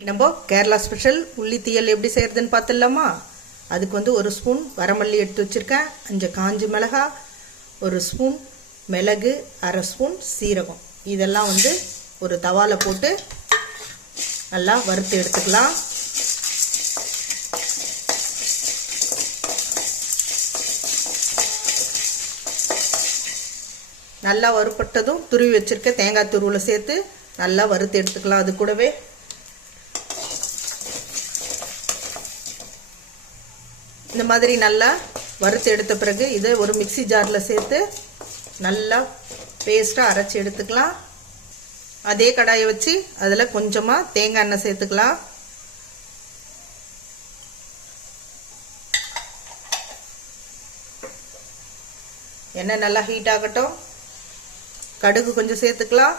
நம்ம கேரளா ஸ்பெஷல் உள்ளி தீயல் எப்படி செய்யறதுன்னு பார்த்துடலாமா? அதுக்கு வந்து ஒரு ஸ்பூன் வரமல்லி எடுத்து வச்சிருக்கேன். அஞ்சு காஞ்சி மிளகா ஒரு ஸ்பூன் மிளகு அரை ஸ்பூன் சீரகம். இதெல்லாம் வந்து ஒரு தவால போட்டு நல்லா வறுத்து எடுத்துக்கலாம். நல்லா வறுப்பட்டதும் துருவி வச்சுருக்க தேங்காய் துருவில் சேர்த்து நல்லா வறுத்து எடுத்துக்கலாம். அது கூடவே இந்த மாதிரி நல்லா வறுத்து எடுத்த பிறகு இதை ஒரு மிக்சி ஜாரில் சேர்த்து நல்லா பேஸ்ட்டாக அரைச்சி எடுத்துக்கலாம். அதே கடாயை வச்சு அதில் கொஞ்சமாக தேங்காய் எண்ணெய் சேர்த்துக்கலாம். எண்ணெய் நல்லா ஹீட் ஆகட்டும். கடுகு கொஞ்சம் சேர்த்துக்கலாம்.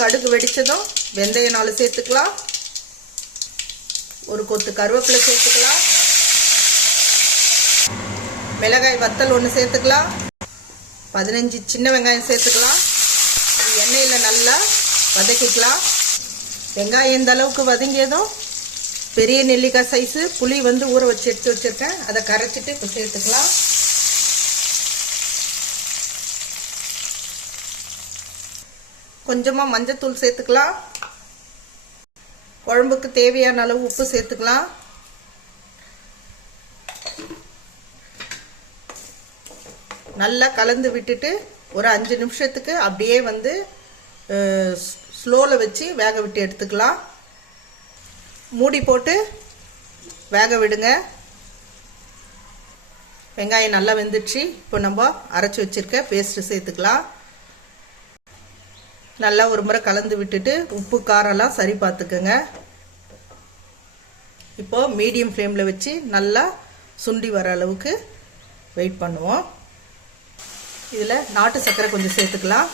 கடுகு வெடித்ததும் வெந்தயம் நாலு சேர்த்துக்கலாம். ஒரு கொத்து கருவேப்பிலை சேர்த்துக்கலாம். மிளகாய் வத்தல் ஒன்று சேர்த்துக்கலாம். பதினஞ்சு சின்ன வெங்காயம் சேர்த்துக்கலாம். எண்ணெயில் நல்லா வதக்கிக்கலாம். வெங்காயம் இந்த அளவுக்கு வதங்கியதும் பெரிய நெல்லிக்காய் சைஸு புளி வந்து ஊற வச்சு எடுத்து வச்சுருக்கேன். அதை கரைச்சிட்டு இப்போ சேர்த்துக்கலாம். கொஞ்சமாக மஞ்சத்தூள் சேர்த்துக்கலாம். குழம்புக்கு தேவையான அளவு உப்பு சேர்த்துக்கலாம். நல்லா கலந்து விட்டுட்டு ஒரு அஞ்சு நிமிஷத்துக்கு அப்படியே வந்து ஸ்லோவில் வச்சு வேக விட்டு எடுத்துக்கலாம். மூடி போட்டு வேக விடுங்க. வெங்காயம் நல்லா வெந்துடுச்சு. இப்போ நம்ம அரைச்சி வச்சுருக்க பேஸ்ட்டு சேர்த்துக்கலாம். நல்லா ஒரு முறை கலந்து விட்டுட்டு உப்பு காரம்லாம் சரி பார்த்துக்கோங்க. இப்போது மீடியம் ஃப்ளேமில் வச்சு நல்லா சுண்டி வர அளவுக்கு வெயிட் பண்ணுவோம். இதில் நாட்டு சர்க்கரை கொஞ்சம் சேர்த்துக்கலாம்.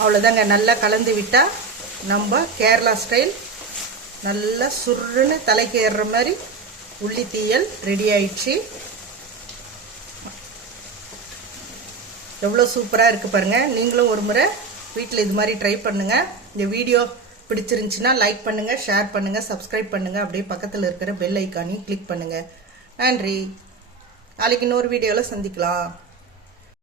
அவ்வளோதாங்க நல்லா கலந்து விட்டால் நம்ம கேரளா ஸ்டைல் நல்லா சுருன்னு தலைக்கு ஏறுற மாதிரி உள்ளி தீயல் ரெடி ஆயிடுச்சு. எவ்வளோ சூப்பராக இருக்குது பாருங்கள் நீங்களும் ஒரு முறை வீட்டில் இது மாதிரி ட்ரை பண்ணுங்கள் இந்த வீடியோ பிடிச்சிருந்துச்சின்னா லைக் பண்ணுங்கள் ஷேர் பண்ணுங்கள் சப்ஸ்கிரைப் பண்ணுங்கள் அப்படியே பக்கத்தில் இருக்கிற பெல் ஐக்கானையும் கிளிக் பண்ணுங்கள் நன்றி. நாளைக்கு இன்னொரு வீடியோவில் சந்திக்கலாம்.